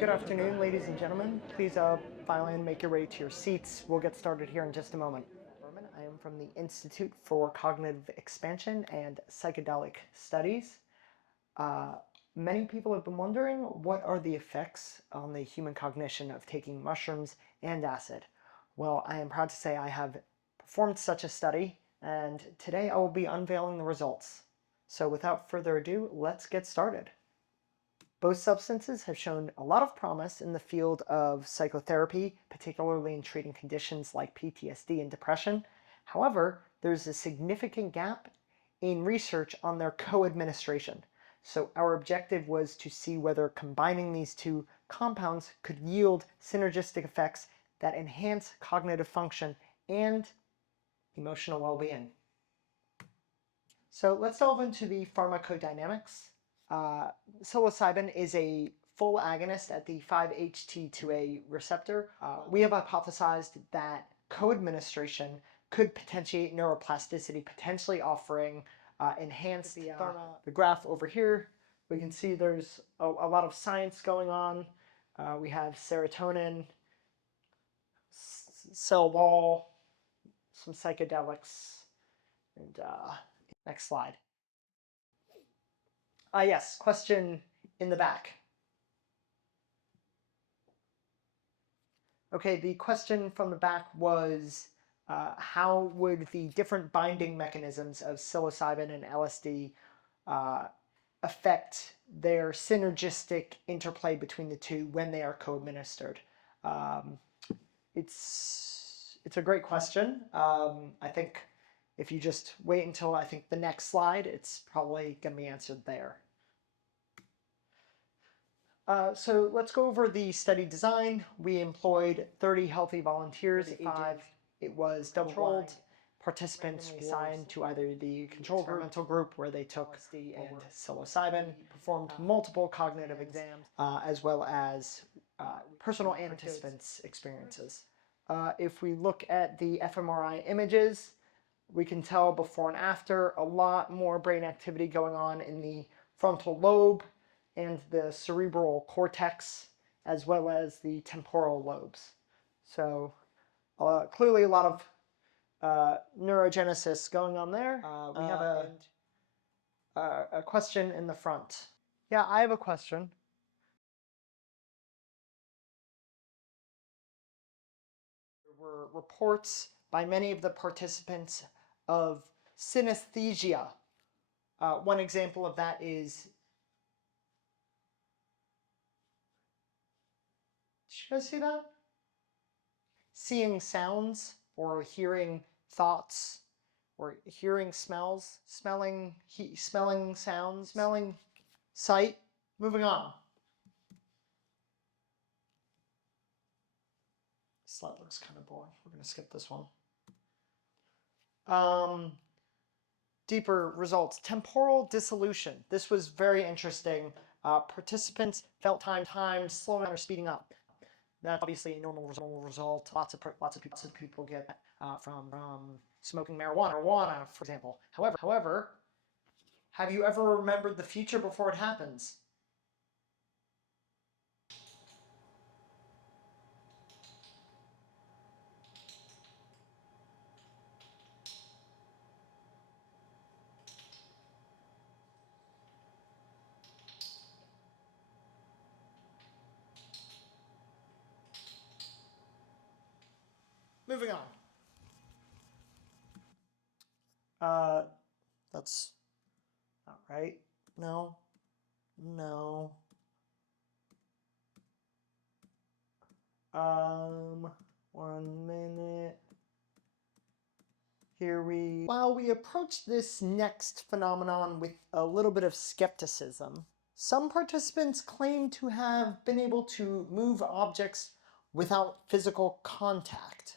Good afternoon, ladies and gentlemen. Please file in, make your way to your seats. We'll get started here in just a moment. I am from the Institute for Cognitive Expansion and Psychedelic Studies. Many people have been wondering, what are the effects on the human cognition of taking mushrooms and acid? Well, I am proud to say I have performed such a study, and today I will be unveiling the results. So without further ado, let's get started. Both substances have shown a lot of promise in the field of psychotherapy, particularly in treating conditions like PTSD and depression. However, there's a significant gap in research on their co-administration. So our objective was to see whether combining these two compounds could yield synergistic effects that enhance cognitive function and emotional well-being. So let's delve into the pharmacodynamics. Psilocybin is a full agonist at the 5-HT2A receptor. We have hypothesized that co-administration could potentiate neuroplasticity, potentially offering enhanced the graph over here. We can see there's a lot of science going on. We have serotonin, cell wall, some psychedelics, and next slide. Yes, question in the back. Okay, the question from the back was, how would the different binding mechanisms of psilocybin and LSD affect their synergistic interplay between the two when they are co-administered? It's a great question. I think if you just wait until I think the next slide, it's probably going to be answered there. So let's go over the study design. We employed 30 healthy volunteers. It was double-controlled. Participants were assigned to either the control experimental group, where they took LSD and psilocybin, performed multiple cognitive exams, as well as personal and participants' experiences. If we look at the fMRI images, we can tell before and after a lot more brain activity going on in the frontal lobe and the cerebral cortex, as well as the temporal lobes. So clearly a lot of neurogenesis going on there. We have a question in the front. Yeah, I have a question. There were reports by many of the participants of synesthesia. One example of that is, did you guys see that? Seeing sounds or hearing thoughts or hearing smells, smelling sounds, smelling sight. Moving on. This slide looks kind of boring. We're going to skip this one. Deeper results. Temporal dissolution. This was very interesting. Participants felt time slowing down or speeding up. That's obviously a normal result. Lots of people get that from smoking marijuana, for example. However, have you ever remembered the future before it happens? Moving on. That's not right. No. 1 minute. While we approach this next phenomenon with a little bit of skepticism, some participants claim to have been able to move objects without physical contact.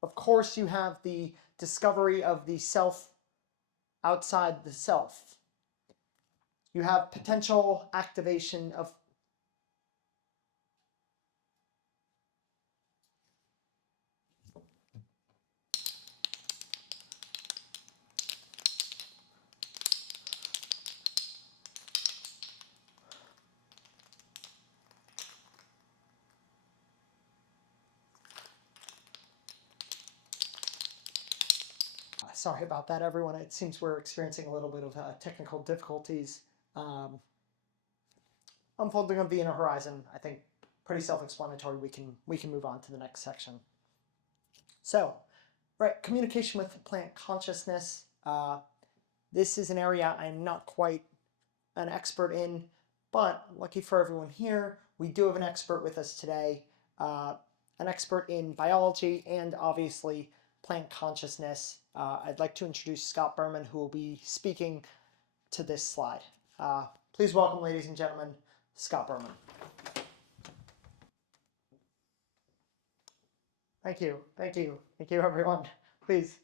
Of course, you have the discovery of the self outside the self. You have potential activation of Sorry about that, everyone. It seems we're experiencing a little bit of technical difficulties. Unfolding of the inner horizon, I think, pretty self-explanatory. We can move on to the next section. So, right, communication with plant consciousness. This is an area I'm not quite an expert in, but lucky for everyone here, we do have an expert with us today, an expert in biology and obviously plant consciousness. I'd like to introduce Scott Berman, who will be speaking to this slide. Please welcome, ladies and gentlemen, Scott Berman. Thank you, everyone. Please.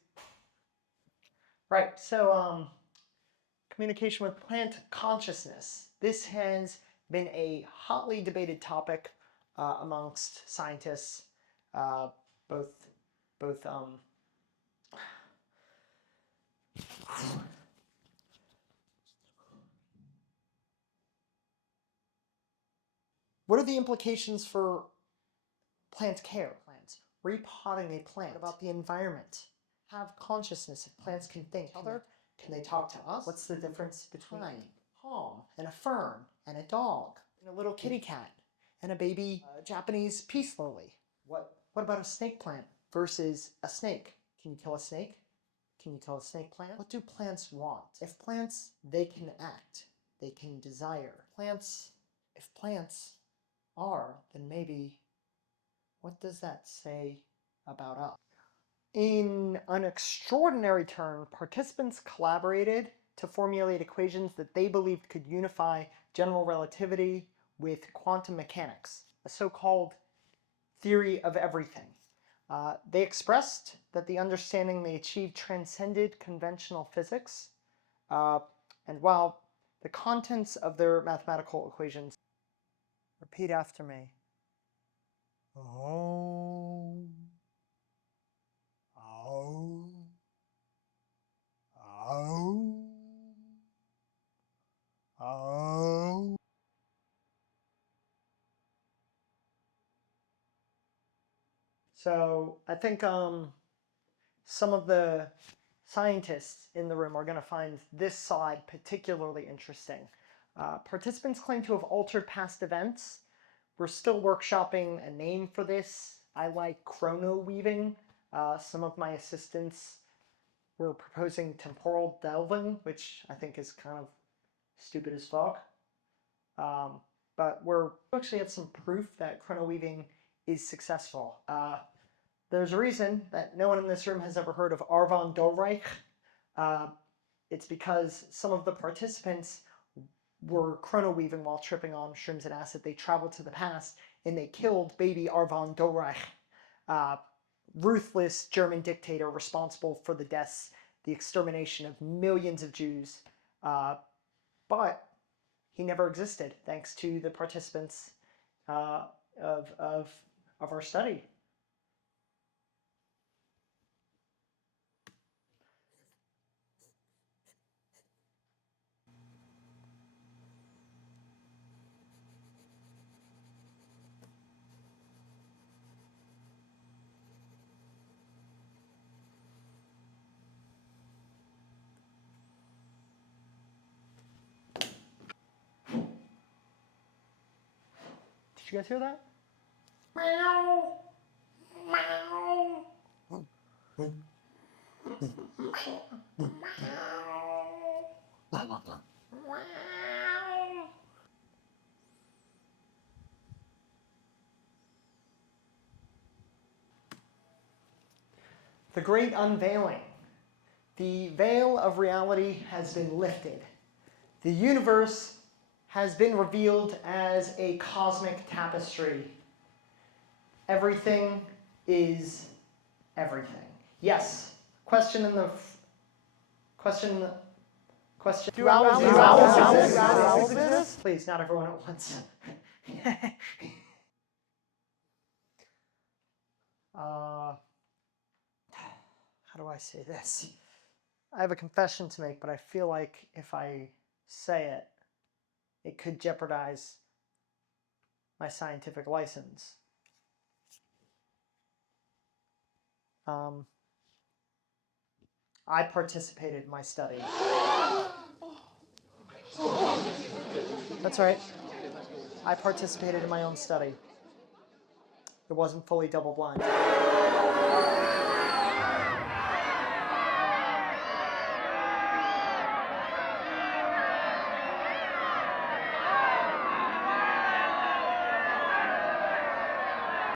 Right, so communication with plant consciousness. This has been a hotly debated topic amongst scientists, both what are the implications for plant care? Plants, repotting a plant. What about the environment? Have consciousness if plants can think. Can they talk to us? What's the difference between home and a fern and a dog and a little kitty cat and a baby Japanese peace lily? What about a snake plant versus a snake? Can you kill a snake? Can you kill a snake plant? What do plants want? If plants, they can act, they can desire. If plants are, then maybe, what does that say about us? In an extraordinary turn, participants collaborated to formulate equations that they believed could unify general relativity with quantum mechanics, a so-called theory of everything. They expressed that the understanding they achieved transcended conventional physics, and while the contents of their mathematical equations, repeat after me. Oh. Oh. Oh. Oh. So I think some of the scientists in the room are going to find this slide particularly interesting. Participants claim to have altered past events. We're still workshopping a name for this. I like chrono weaving. Some of my assistants were proposing temporal delving, which I think is kind of stupid as fuck. But we actually have some proof that chrono weaving is successful. There's a reason that no one in this room has ever heard of Arvon Dolreich. It's because some of the participants were chrono weaving while tripping on shrooms and acid. They traveled to the past and they killed baby Arvon Dolreich, ruthless German dictator responsible for the deaths, the extermination of millions of Jews. But he never existed thanks to the participants of our study. Did you guys hear that? Meow. Meow. The great unveiling. The veil of reality has been lifted. The universe has been revealed as a cosmic tapestry. Everything is everything. Yes. Question. Do owls exist? Please, not everyone at once. How do I say this? I have a confession to make, but I feel like if I say it, it could jeopardize my scientific license. I participated in my study. That's all right. I participated in my own study. It wasn't fully double-blind.